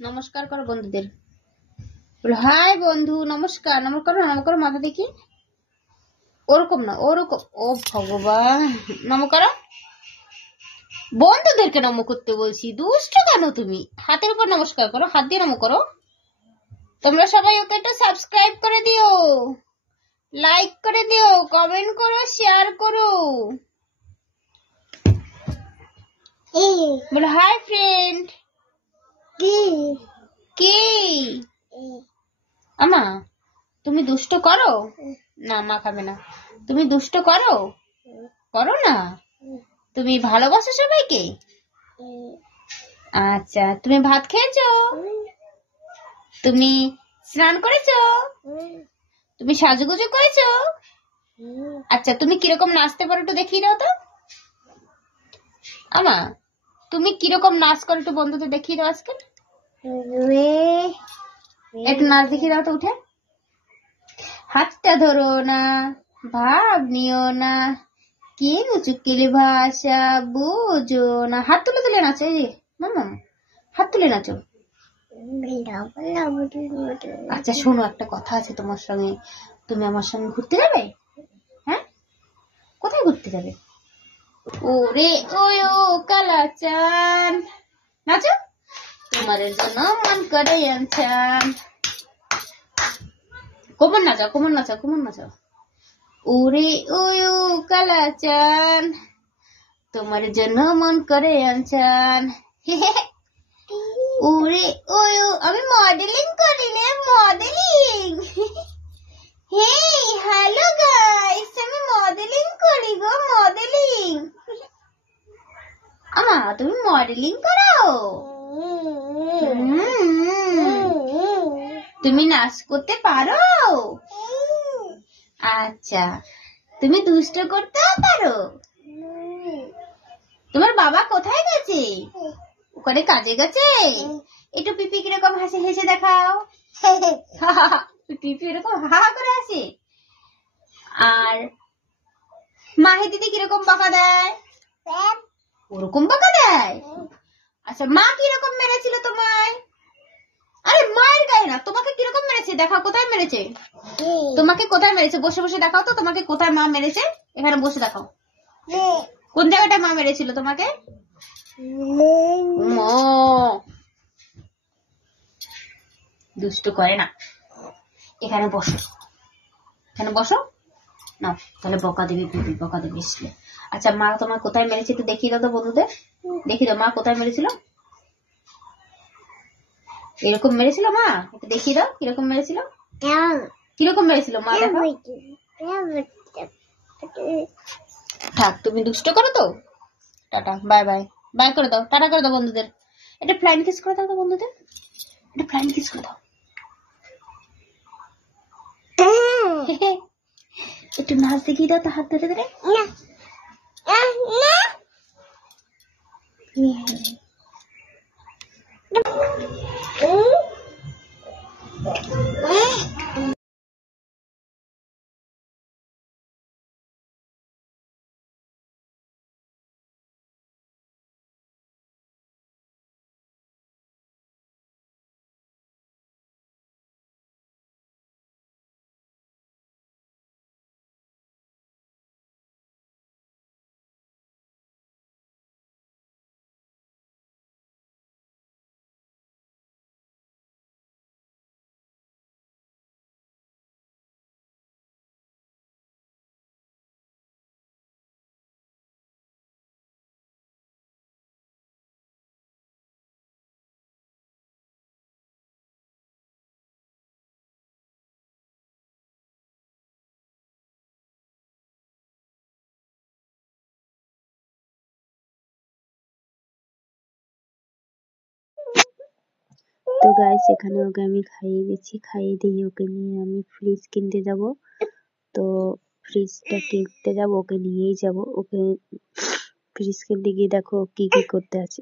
নমস্কার করো বন্ধুদের। বলো হাই বন্ধু, নমস্কার। নমস্কার নমস্কার, মাথা দেখি ওরকম না, ওরকম। ও ভগবান, নমস্কার। বন্ধুদেরকে নম করতে বলছি, দুষ্ট কেন তুমি? হাতের উপর নমস্কার করো, হাত দিয়ে নম করো। তোমরা সবাই ওকে একটু সাবস্ক্রাইব করে দিও, লাইক করে দিও, কমেন্ট করো, শেয়ার করো। বলো হাই ফ্রেন্ড। কি আমা, তুমি দুষ্ট করো না? মা খাবে না। তুমি দুষ্ট করো? করো না? তুমি ভালোবাসো সবাইকে? আচ্ছা, তুমি ভাত খেয়েছো? তুমি স্নান করেছো? তুমি সাজুগুজু করেছো? আচ্ছা, তুমি কিরকম নাচতে পারো একটু দেখিয়ে দাও তো। আমা, তুমি কিরকম নাচ করো একটু বন্ধুদের দেখিয়ে দাও আজকে। একটু নাচ দেখিয়ে দাও তো উঠে। হাতটা ধরো না, ভাব নিও না, কি মুচুকিলি ভাষা বুঝো না। হাত তুলে তুলে নাচো, এই যে মামা, হাত তুলে নাচো। আচ্ছা শোনো, একটা কথা আছে তোমার সঙ্গে। তুমি আমার সঙ্গে ঘুরতে যাবে? হ্যাঁ, কোথায় ঘুরতে যাবে? ওরে ওয়ো কালাচান, নাচো। তোমার জন্য মন করে আনছান। কোমর নাচাও, কোমর নাচাও, কোমর নাচাও। ওরে ওয়ো কালাচান, তোমার জন্য মন করে আনছান। ওরে ওয়ো, আমি মডেলিং করি রে, মডেলিং। হেই হ্যালো গাইস, আমি মডেলিং করি গো, মডেলিং। আমা, তুমি মডেলিং করো? তুমি নাচ করতে পারো? আচ্ছা, তুমি দুষ্ট করতেও পারো? তোমার বাবা কোথায় গেছে? ওখানে কাজে গেছে? একটু পিপি কিরকম হাসি হেসে দেখাও। পিপি এরকম হা হা করে হাসে। আর মাহি দিদি কিরকম বকা দেয়? ওরকম বকা দেয়? আচ্ছা, মা কিরকম মেরেছিল তোমায়? আরে মায়ের গায়ে না, তোমাকে কিরকম মেরেছে দেখাও। কোথায় মেরেছে তোমাকে? কোথায় মেরেছে? বসে বসে দেখাও তো, তোমাকে কোথায় মা মেরেছে। এখানে বসে দেখাও, কোন জায়গাটা মা মেরেছিল তোমাকে। দুষ্ট করে না। এখানে বসো, এখানে বসো না, তাহলে বকা দেবে, পিপি বকা দেবে। আচ্ছা, মা তোমার কোথায় মেরেছে একটু দেখিয়ে দাও তো বন্ধুদের। দেখিয়ে দাও মা কোথায় মেরেছিল। এরকম মেরেছিল মা? একটু দেখিয়ে দাও কিরকম মেরেছিল। কিরকম মেরেছিল মা দেখো। থাক, তুমি দুষ্ট করো তো। Tata, bye by. বাই করে দাও, টাটা করে দাও বন্ধুদের। এটা ফ্লাইং কিস করে দাও তো বন্ধুদের, এটা ফ্লাইং কিস করে দাও। একটু নাচ দেখিয়ে দাও তো, হাত ধরে ধরে। তো গাইস, এখানে ওকে আমি খাইয়ে দিচ্ছি, খাইয়ে দিয়ে ওকে নিয়ে আমি ফ্রিজ কিনতে যাব। তো ফ্রিজটা কিনতে যাব, ওকে নিয়েই যাব। ওকে ফ্রিজ কিনতে গিয়ে দেখো কি কি করতে আছে।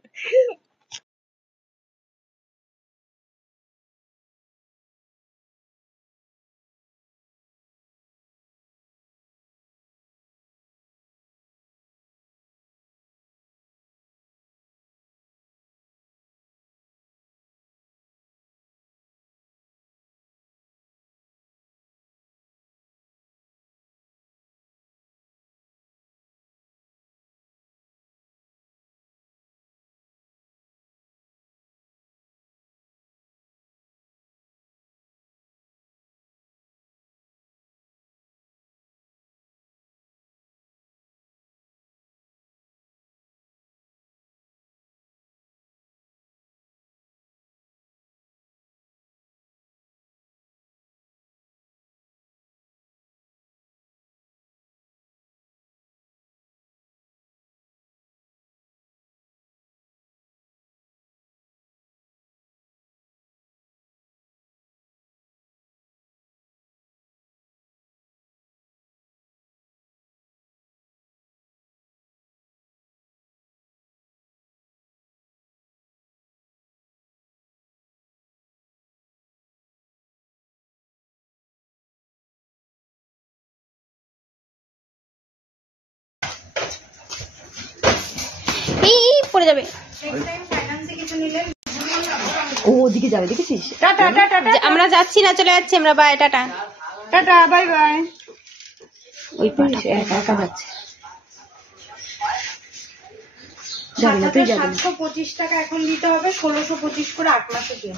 পড়ে যাবে। ও ওদিকে যাবে, দেখেছিস? টাটা টাটা, আমরা যাচ্ছি না, চলে যাচ্ছি আমরা, bye, tata tata, bye bye. ওই পাটা একা একা যাচ্ছে, যাবে না, তুই যাবি না। 725 টাকা এখন দিতে হবে, 1625 করে 8 মাসে দিয়ে।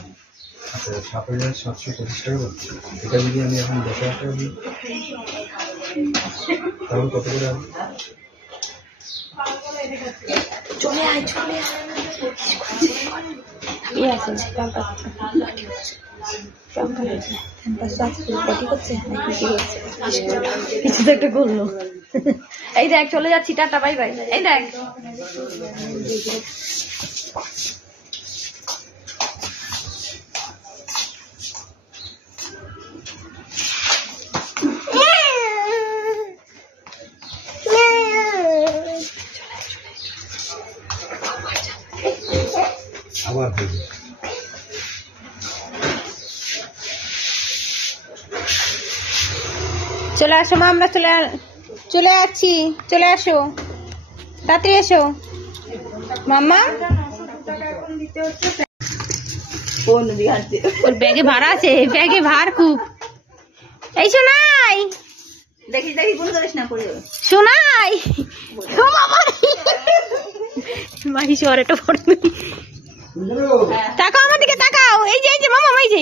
আচ্ছা 7,725 টাকা বলছি, এটা যদি আমি এখন 10,000 টাকা দিই তাহলে কত করে আসবে? চলে আয়, চলে আয়। এই আছে কিছু তো একটা করলো। এই দেখ চলে যাচ্ছি, টাটা বাই বাই। এই দেখ আবার হয়ে চলে আসো মা, আমরা চলে যাচ্ছি, চলে আসো, তাড়াতাড়ি এসো মাম্মা। ওর ব্যাগে ভার আছে, ব্যাগে ভার খুব। এই শোনাই, দেখিস দেখিস, ভুল করিস না, পড়ে যাবে। শোনাই মাহি শহরেটা পড়ে। তাকাও আমার দিকে, তাকাও। এই যে মামা, এই যে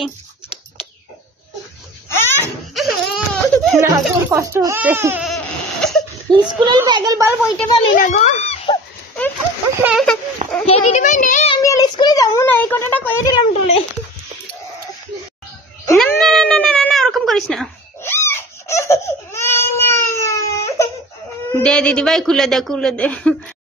না, তোর কষ্ট হচ্ছে। স্কুলের ব্যাগের বাল বইতে পারলি না গো। হে দিদি ভাই নে, আমি আর স্কুলে যাবো না, এই কথাটা কয়ে দিলাম তোলে। না না না না না, ওরকম করিস না। দে দিদি ভাই, খুলে দে, খুলে দে।